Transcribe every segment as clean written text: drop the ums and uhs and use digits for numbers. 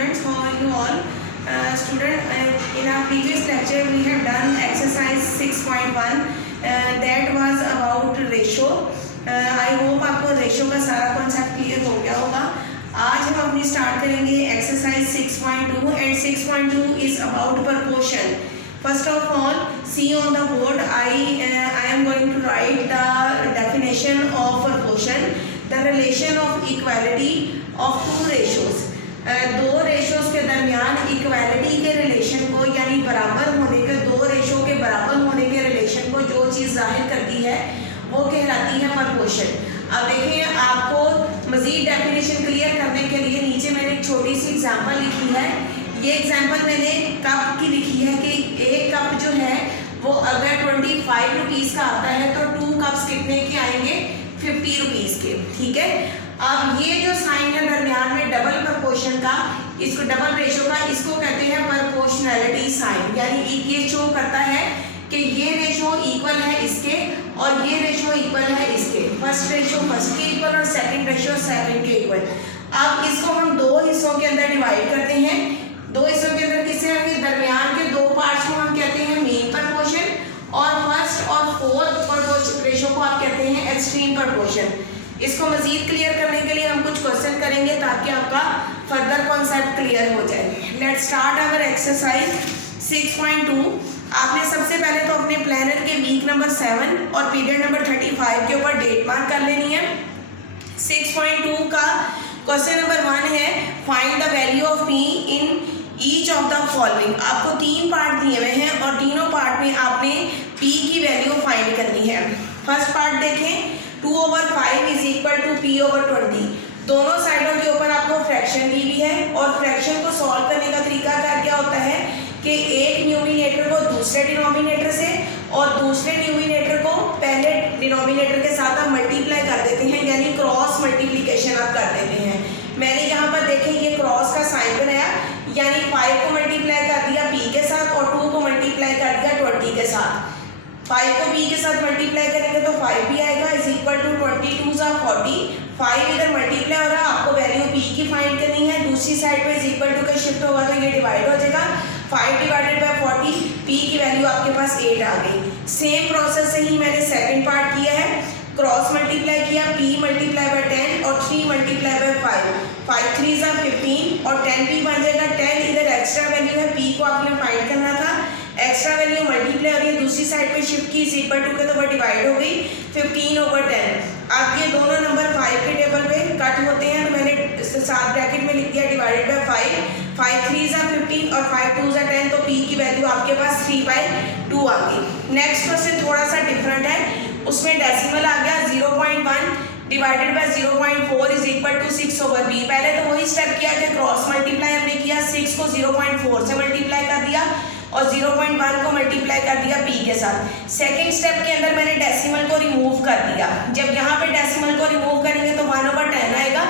students, how are you all? In our previous lecture we have done exercise 6.1 that was about ratio. I hope आपको ratio का सारा concept clear हो गया होगा. आज हम अपनी स्टार्ट करेंगे exercise 6.2 and 6.2 is about proportion. First of all, see on the board, I am going to write the definition of proportion. The relation of equality of two ratios. दो ratios के दरमियान इक्वालिटी के relation को यानी बराबर होने के दो रेशो के बराबर होने के रिलेशन को जो चीज़ जाहिर करती है वो कहलाती है प्रपोर्शन. अब देखिए, आपको मज़ीद डेफिनेशन क्लियर करने के लिए नीचे मैंने एक छोटी सी एग्जांपल लिखी है. ये एग्जांपल मैंने कप की लिखी है कि एक कप जो है वो अगर 25 रुपीज़ का आता है तो 2 कप्स कितने के आएंगे, 50 रुपीज़ के. ठीक है. अब ये जो साइन है दरमियान में डबल प्रपोर्शन का, इसको डबल रेशो का, इसको कहते हैं प्रपोर्शनैलिटी साइन. यानी ये शो करता है कि ये रेशो इक्वल है इसके और ये रेशो इक्वल है इसके. फर्स्ट रेशो फर्स्ट के इक्वल और सेकंड रेशो सेकंड के इक्वल. अब इसको हम दो हिस्सों के अंदर डिवाइड करते हैं. दो हिस्सों के अंदर किससे होंगे, दरमियान के दो पार्ट्स को हम कहते हैं मीन प्रपोर्शन और फर्स्ट और फोर्थ रेशो को आप कहते हैं एक्सट्रीम प्रपोर्शन. इसको मजीद क्लियर करने के लिए हम कुछ क्वेश्चन करेंगे ताकि आपका फर्दर कॉन्सेप्ट क्लियर हो जाए. Let's start our exercise 6.2. आपने सबसे पहले तो अपने प्लानर के वीक नंबर 7 और पीरियड नंबर 35 के ऊपर डेट मार्क कर लेनी है. 6.2 का क्वेश्चन नंबर 1 है, find the value of P in each of the following. आपको 3 पार्ट दिए हुए हैं और तीनों पार्ट में आपने पी की वैल्यू फाइंड करनी है. फर्स्ट पार्ट देखें, 2/5 इज इक्वल टू p/20. दोनों साइडों के ऊपर आपको फ्रैक्शन दी हुई है और फ्रैक्शन को सॉल्व करने का तरीका क्या होता है कि एक न्यूमिनेटर को दूसरे डिनोमिनेटर से और दूसरे न्यूमिनेटर को पहले डिनोमिनेटर के साथ आप मल्टीप्लाई कर देते हैं, यानी क्रॉस मल्टीप्लिकेशन आप कर देते हैं. मैंने यहाँ पर देखें ये क्रॉस का साइन बनाया, यानी 5 को मल्टीप्लाई कर दिया p के साथ और 2 को मल्टीप्लाई कर दिया 20 के साथ. 5 को b के साथ मल्टीप्लाई करेंगे तो 5 भी आएगा इज इक्वल टू 22 = 40. 5 इधर मल्टीप्लाई हो रहा है, आपको वैल्यू p की फाइंड करनी है. दूसरी साइड पे इज इक्वल टू का शिफ्ट होगा तो ये डिवाइड हो जाएगा. 5 डिवाइडेड बाय 40, p की वैल्यू आपके पास 8 आ गई. सेम प्रोसेस से ही मैंने सेकंड पार्ट किया है. क्रॉस मल्टीप्लाई किया, p मल्टीप्लाई बाय 10 और 3 मल्टीप्लाई बाय 5. 5 3 = 15 और 10p बन जाएगा 10. इधर एक्स्ट्रा वैल्यू है, p को आपने फाइंड करना था. एक्स्ट्रा वैल्यू मल्टीप्लाई हो रही है, दूसरी साइड पे शिफ्ट की, इज इक्वल टू के तो वो डिवाइड हो गई 15/10. अब ये दोनों नंबर 5 के टेबल पे कट होते हैं तो मैंने साथ ब्रैकेट में लिख दिया डिवाइडेड बाय 5. 5 3 = 15 और 5 2 = 10, तो p की वैल्यू आपके पास 3/2 आ गई. नेक्स्ट क्वेश्चन थोड़ा सा डिफरेंट है, उसमें डेसिमल आ गया 0.1 divided by 0.4 is equal to 6/b. पहले तो वही स्टेप किया कि क्रॉस मल्टीप्लाई हमने किया, 6 को 0.4 से मल्टीप्लाई कर दिया और 0.1 को मल्टीप्लाई कर दिया p के साथ. सेकंड स्टेप के अंदर मैंने डेसिमल को रिमूव कर दिया. जब यहाँ पे डेसिमल को रिमूव करेंगे तो 1/10 आएगा.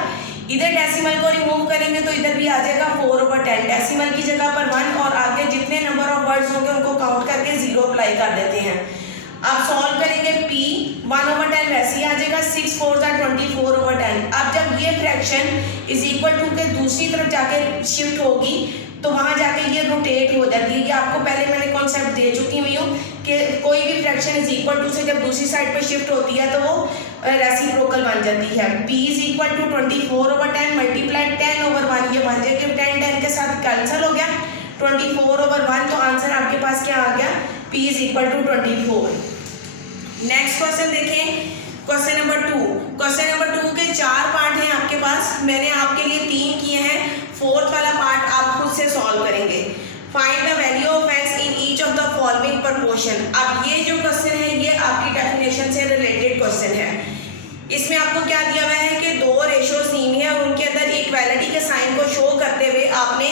इधर डेसिमल को रिमूव करेंगे तो इधर भी आ जाएगा 4/10. डेसिमल की जगह पर 1 और आगे जितने नंबर ऑफ वर्ड्स होंगे उनको काउंट करके 0 अप्लाई कर देते हैं. अब सॉल्व करेंगे p 1/10 वैसे ही आ जाएगा. 6 4 = 24/10. अब जब ये फ्रैक्शन इज इक्वल टू के दूसरी तरफ जाके शिफ्ट होगी तो वहाँ जाके ये रोटेट हो जाती है. ये आपको पहले मैंने कॉन्सेप्ट दे चुकी हुई हूँ कि कोई भी फ्रैक्शन इज इक्वल टू से जब दूसरी साइड पे शिफ्ट होती है तो वो रेसिप्रोकल बन जाती है. p is equal to 24/10 multiply 10/1, ये बन जाएगा 10 10 के साथ कैंसिल हो गया 24/1. तो आंसर आपके पास क्या आ गया, p is equal to 24. Next question देखें, क्वेश्चन नंबर 2. क्वेश्चन नंबर 2 के 4 पार्ट हैं आपके पास, मैंने आपके लिए 3 किए हैं. फोर्थ वाला पार्ट आप खुद से सॉल्व करेंगे. Find the value of x in each of the following proportion. अब ये जो क्वेश्चन है ये आपकी डेफिनेशन से रिलेटेड क्वेश्चन है. इसमें आपको क्या दिया हुआ है कि दो रेशो सेम है और उनके अंदर इक्वालिटी के साइन को शो करते हुए आपने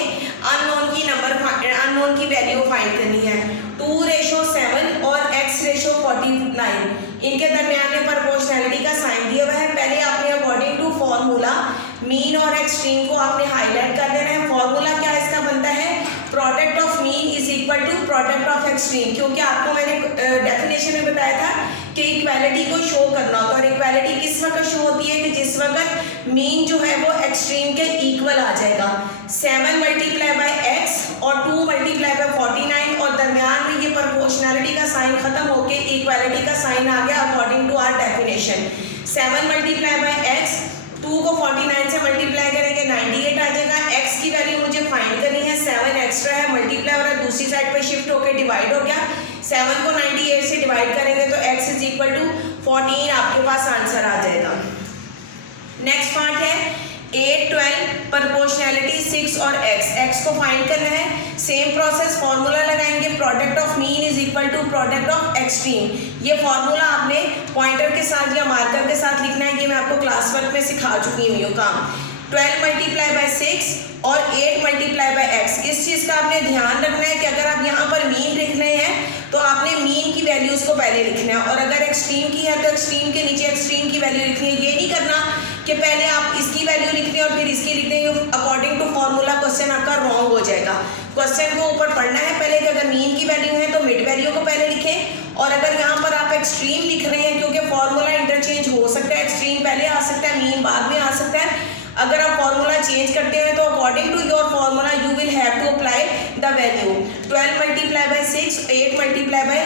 अननोन की वैल्यू फाइंड करनी है. 2:7 और x:49, इनके दरमियान में प्रपोर्शनैलिटी का साइन दिया हुआ है. पहले आपने अकॉर्डिंग टू फॉर्मूला मीन और एक्सट्रीम को आपने हाईलाइट कर देना है. फॉर्मूला क्या इसका बनता है, product of mean is equal to product of extreme. क्योंकि आपको मैंने डेफिनेशन में बताया था कि इक्वालिटी को शो करना होता है। और इक्वालिटी किस वक्त शो होती है कि जिस वक्त मीन जो है वो एक्सट्रीम के इक्वल आ जाएगा। 7 मल्टीप्लाई बाय एक्स और 2 मल्टीप्लाई बाय 49 और दरमियान में ये प्रोपोर्शनैलिटी का साइन खत्म होके इक्वालिटी का साइन आ गया according to our definition. 7 multiply by x, 2 को 49 से मल्टीप्लाई करेंगे 98 आ जाएगा। x की वैल्यू मुझे फाइंड करनी है, 7 एक्स्ट्रा है, मल्टीप्लाई हो रहा है, दूसरी साइड पे शिफ्ट होकर डिवाइड हो गया। 7 को 98 से डिवाइड करेंगे तो x इज इक्वल टू 14 आपके पास आंसर आ जाएगा। नेक्स्ट पार्ट है 8, 12 प्रोपोर्शनैलिटी 6 और x को फाइंड करना है। सेम प्रोसेस, फॉर्मूला लगाएंगे, product of mean is equal to product of extreme. ये फॉर्मूला आपने पॉइंटर के साथ या मार्कर के साथ लिखना है, ये मैं आपको क्लास वर्क में सिखा चुकी हुई हूँ काम। 12 मल्टीप्लाई बाय 6 और 8 मल्टीप्लाई बाय x। इस चीज़ का आपने ध्यान रखना है कि अगर आप यहाँ पर मीन लिख रहे हैं तो आपने मीन की वैल्यूज़ को पहले लिखना है, और अगर एक्सट्रीम की है तो एक्सट्रीम के नीचे एक्सट्रीम की वैल्यू लिखनी है। ये नहीं करना कि पहले आप इसकी वैल्यू लिख दें और फिर इसकी लिख दें, अकॉर्डिंग टू फॉर्मूला क्वेश्चन आपका रॉन्ग हो जाएगा। क्वेश्चन को ऊपर पढ़ना है पहले कि अगर मीन की वैल्यू है तो मिड वैल्यू को पहले लिखें, और अगर यहाँ पर आप एक्सट्रीम लिख रहे हैं क्योंकि फॉर्मूला इंटरचेंज हो सकता है, एक्सट्रीम पहले आ सकता है, मीन बाद में आ सकता है। अगर आप फॉर्मूला चेंज करते हैं तो according to your formula you will have to apply the value. 12 multiply by 6, 8 multiply by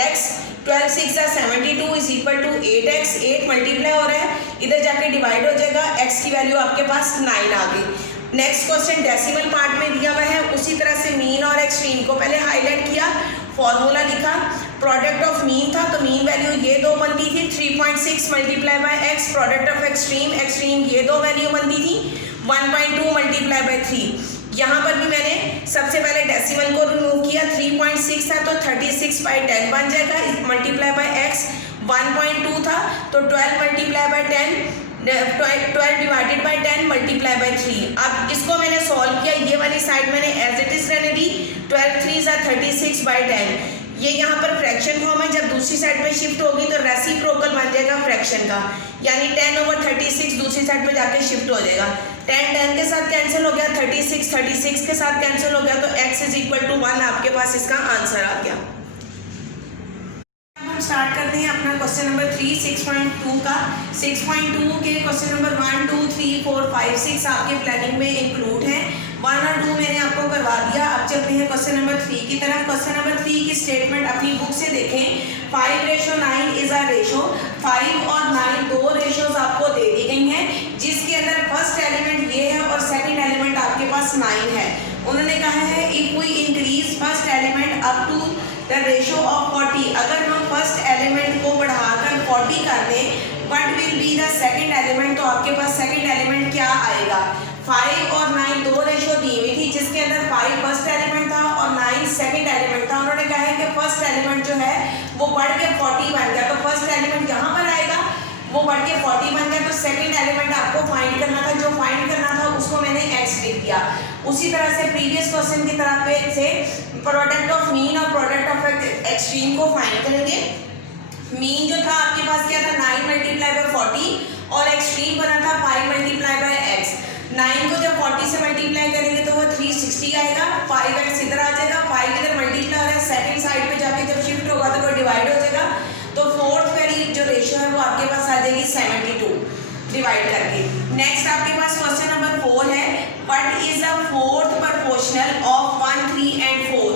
x, 12 6 72 is equal to 8x। 8 multiply हो रहा है, इधर जाके डिवाइड हो जाएगा, x की वैल्यू आपके पास 9 आ गई। नेक्स्ट क्वेश्चन डेसिमल पार्ट में दिया हुआ है, उसी तरह से मीन और एक्सट्रीम को पहले हाईलाइट किया, फॉर्मूला लिखा, प्रोडक्ट ऑफ मीन था तो मीन वैल्यू ये दो बनती थी, 3.6 multiply by x, product of extreme ये दो वैल्यू बनती थी, 1.2 मल्टीप्लाई बाय 3। यहाँ पर भी मैंने सबसे पहले डेसिमल को रिमूव किया, 3.6 था तो 36/10 बन जाएगा, मल्टीप्लाई बाय एक्स 1.2 था तो 12 multiply bye 10, 12 divided by 10 multiply by 3। अब इसको मैंने सॉल्व किया, ये वाली साइड मैंने एज इट इज रहने दी, 12 3 36/10। ये यहाँ पर फ्रैक्शन फॉर्म है, जब दूसरी साइड पे शिफ्ट होगी तो रेसिप्रोकल बन जाएगा फ्रैक्शन का, यानी 10/36 दूसरी साइड पे जाके शिफ्ट हो जाएगा। 10 10 के साथ कैंसिल हो गया, 36 के साथ कैंसिल हो गया, तो x इज इक्वल टू 1 आपके पास इसका आंसर आ गया। हम स्टार्ट करते हैं अपना क्वेश्चन नंबर 3 6.2 का। 6.2 के क्वेश्चन नंबर 1 2 3 4 5 6 आपके प्लानिंग में इंक्लूड है। 1 और 2 मैंने आपको करवा दिया। अब चलते हैं क्वेश्चन नंबर 3 की तरफ। क्वेश्चन नंबर 3 की स्टेटमेंट अपनी बुक से देखें। 5:9 इज अ रेशो। 5 और 9 दो रेशोज आपको दे दी गई हैं, जिसके अंदर फर्स्ट एलिमेंट ये है और सेकंड एलिमेंट आपके पास 9 है। उन्होंने कहा है if we increase first element up to the ratio of 40, अगर हम फर्स्ट एलिमेंट को बढ़ाकर 40 कर दें, what will be the second element, तो आपके पास सेकंड एलिमेंट क्या आएगा। 5 और 9 दो रेशो दी हुई थी, जिसके अंदर 5 फर्स्ट एलिमेंट था और 9 सेकंड एलिमेंट था। उन्होंने कहा है कि फर्स्ट एलिमेंट जो है वो बढ़ के 40 बन गया, तो फर्स्ट एलिमेंट यहाँ पर आएगा, वो बढ़ के 40 बन गया, तो सेकंड एलिमेंट आपको फाइंड करना था। जो फाइंड करना था उसको मैंने x लिख दिया। उसी तरह से प्रीवियस क्वेश्चन की तरह पे से प्रोडक्ट ऑफ मीन और प्रोडक्ट ऑफ एक्सट्रीम को फाइंड करेंगे। मीन जो था आपके पास क्या था, 9 मल्टीप्लाई बाय 40 और एक्सट्रीम बना था 5 मल्टीप्लाई बाय x। 9 को जब 40 से मल्टीप्लाई करेंगे तो वो 360 आएगा, 5x इधर आ जाएगा, 5 इधर मल्टीप्लाई हो रहा है, सेकंड साइड पे जाके जब शिफ्ट होगा तो वो डिवाइड हो जाएगा, तो फोर्थ वाली जो रेशियो है वो आपके पास आ जाएगी 72 डिवाइड करके। नेक्स्ट आपके पास क्वेश्चन नंबर 4 है, what is the fourth proportional of 1 3 and 4।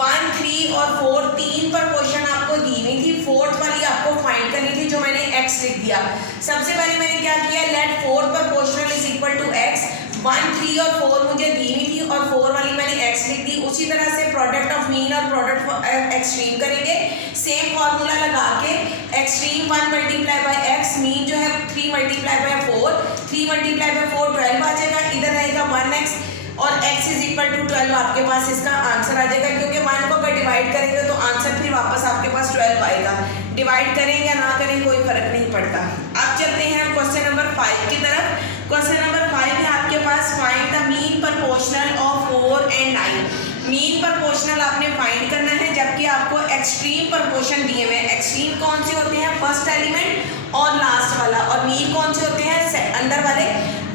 1 3 और 4 तीन प्रोपोर्शन आपको दी हुई थी, फोर्थ वाली आपको फाइंड करनी थी, जो मैंने x लिख दिया। सबसे पहले मैंने क्या किया, let fourth proportional is equal to x। 1 3 और 4 मुझे दी हुई थी और 4 वाली मैंने x लिख दी। उसी तरह से प्रोडक्ट ऑफ मीन और प्रोडक्ट ऑफ एक्सट्रीम करेंगे, सेम फॉर्मूला लगा के extreme 1 multiply by x, mean जो है 3 मल्टीप्लाई बाय 4, 3 मल्टीप्लाई बाय 4 12 आ जाएगा, इधर रहेगा 1x और x इज इक्वल टू 12 आपके पास इसका आंसर आ जाएगा, क्योंकि 1 को अगर डिवाइड करेंगे तो आंसर फिर वापस आपके पास 12 आएगा। डिवाइड करें या ना करें कोई फर्क नहीं पड़ता। अब चलते हैं क्वेश्चन नंबर 5 की तरफ। क्वेश्चन नंबर 5 है आपके पास, find the mean proportional of 4 and 9। Mean proportional आपने फाइंड करना है, जबकि आपको एक्सट्रीम प्रोपोर्शन दिए हुए हैं। एक्सट्रीम कौन से होते हैं, फर्स्ट एलिमेंट और लास्ट वाला, और मीन कौन से होते हैं, अंदर वाले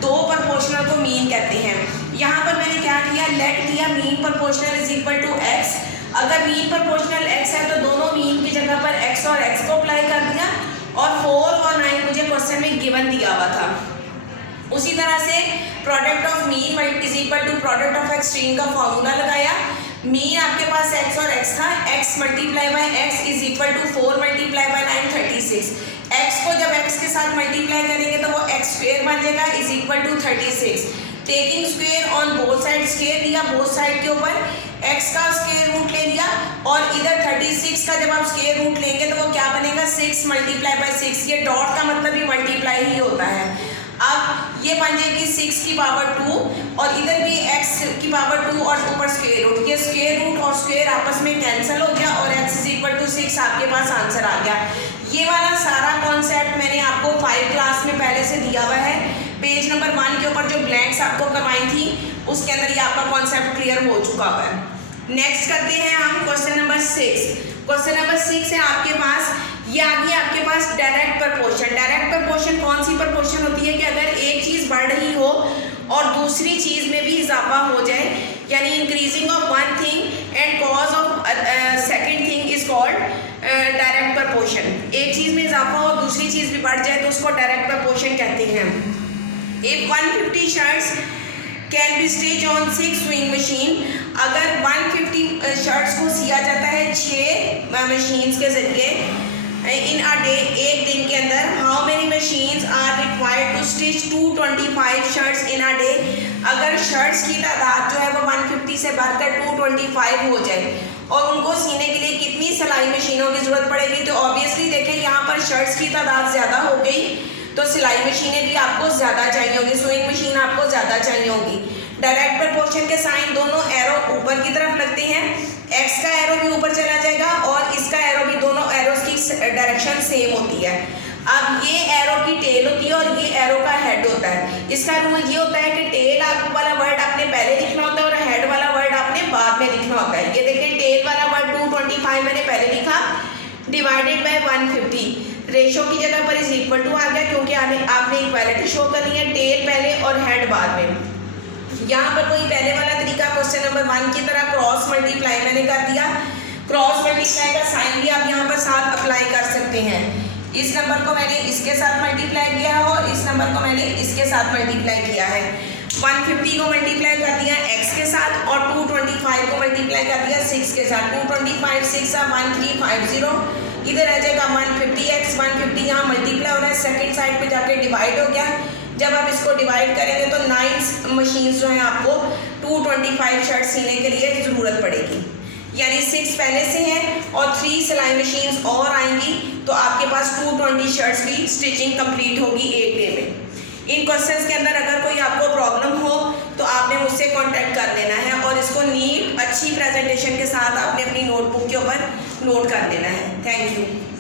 दो प्रोपोर्शनल को मीन कहते हैं। यहाँ पर मैंने क्या किया, लेट दिया mean proportional is equal to x अगर मीन प्रोपोर्शनल x है तो दोनों मीन की जगह पर x और x को अप्लाई कर दिया, और 4 और 9 मुझे क्वेश्चन में गिवन दिया हुआ था। उसी तरह से product of mean is equal to product of extreme का फॉर्मूला लगाया। मीन आपके पास x और x था, x multiply by x is equal to 4 multiply by 9 36। x को जब x के साथ मल्टीप्लाई करेंगे तो वो x स्क्वायर बन जाएगा is equal to 36। Taking square on both side, square लिया बोथ साइड के ऊपर, x का स्क्वायर रूट ले लिया, और इधर 36 का जब आप स्क्वायर रूट लेंगे तो वो क्या बनेगा 6 मल्टीप्लाई बाय 6। ये डॉट का मतलब भी मल्टीप्लाई ही होता है। अब ये बन जाएगी 6 की पावर 2, और इधर भी x की पावर 2 और ऊपर स्क्वायर रूट। ये स्क्वायर रूट और स्क्वायर आपस में कैंसिल हो गया और x इज इक्वल टू 6 आपके पास आंसर आ गया। ये वाला सारा कॉन्सेप्ट मैंने आपको 5 क्लास में पहले से दिया हुआ है। पेज नंबर 1 के ऊपर जो ब्लैंक्स आपको करवाई थी उसके अंदर ये आपका कॉन्सेप्ट क्लियर हो चुका हुआ है। नेक्स्ट करते हैं हम क्वेश्चन नंबर 6। क्वेश्चन नंबर 6 है आपके पास, ये आ गया आपके पास डायरेक्ट प्रपोर्शन। डायरेक्ट प्रपोर्शन कौन सी प्रपोर्शन होती है कि अगर एक चीज़ बढ़ रही हो और दूसरी चीज़ में भी इजाफा हो जाए, यानी increasing of one thing and cause of second thing is called direct proportion. एक चीज़ में इजाफा हो दूसरी चीज़ भी बढ़ जाए तो उसको डायरेक्ट प्रपोर्शन कहते हैं। If 150 shirts can be stitch on 6 swing machine, अगर 150 शर्ट्स को सिया जाता है 6 मशीन्स के जरिए इन अ डे, एक दिन के अंदर, how many machines are required to stitch 225 shirts in a day. अगर शर्ट्स की तादाद जो है वो 150 से बढ़कर 225 हो जाए और उनको सीने के लिए कितनी सिलाई मशीनों की ज़रूरत पड़ेगी, तो ऑब्वियसली देखें यहाँ पर शर्ट्स की तादाद ज़्यादा हो गई तो सिलाई मशीनें भी आपको ज़्यादा चाहिए होगी, स्विंग मशीन आपको ज़्यादा चाहिए होगी। डायरेक्ट प्रपोर्शन के साइन दोनों एरो ऊपर की तरफ लगते हैं, एक्स का एरो भी ऊपर चला जाएगा और इसका एरो भी, दोनों एरोस की डायरेक्शन सेम होती है। अब ये एरो की टेल होती है और ये एरो का हेड होता है। इसका रूल ये होता है कि टेल वाला वर्ड आपने पहले लिखना होता है और हेड वाला वर्ड आपने बाद में लिखना होता है। ये देखिए टेल वाला वर्ड 225 मैंने पहले लिखा, डिवाइडेड बाय 150, रेशो की जगह पर इज इक्वल टू आ गया क्योंकि आपने इक्वालिटी शो करनी है, टेल पहले और हेड बाद में। यहाँ पर कोई पहले वाला तरीका क्वेश्चन नंबर 1 की तरह क्रॉस मल्टीप्लाई मैंने कर दिया। क्रॉस मल्टीप्लाई का साइन भी आप यहाँ पर साथ अप्लाई कर सकते हैं। इस नंबर को मैंने इसके साथ मल्टीप्लाई किया है और इस नंबर को मैंने इसके साथ मल्टीप्लाई किया है। 150 को मल्टीप्लाई कर दिया x के साथ और 225 को मल्टीप्लाई कर दिया 6 के साथ। 225 6 1350, इधर आ जाएगा 150x, 150 यहाँ मल्टीप्लाई हो रहा है, सेकंड साइड पे जाके डिवाइड हो गया। जब आप इसको डिवाइड करेंगे तो 9 मशीन्स जो हैं आपको 225 शर्ट सीने के लिए ज़रूरत पड़ेगी, यानी 6 पहले से हैं और 3 सिलाई मशीन्स और आएंगी तो आपके पास 220 शर्ट्स की स्टिचिंग कंप्लीट होगी एक डे में। इन क्वेश्चंस के अंदर अगर कोई आपको प्रॉब्लम हो तो आपने मुझसे कांटेक्ट कर लेना है और इसको नीट अच्छी प्रेजेंटेशन के साथ आपने अपनी नोटबुक के ऊपर नोट कर लेना है। Thank you.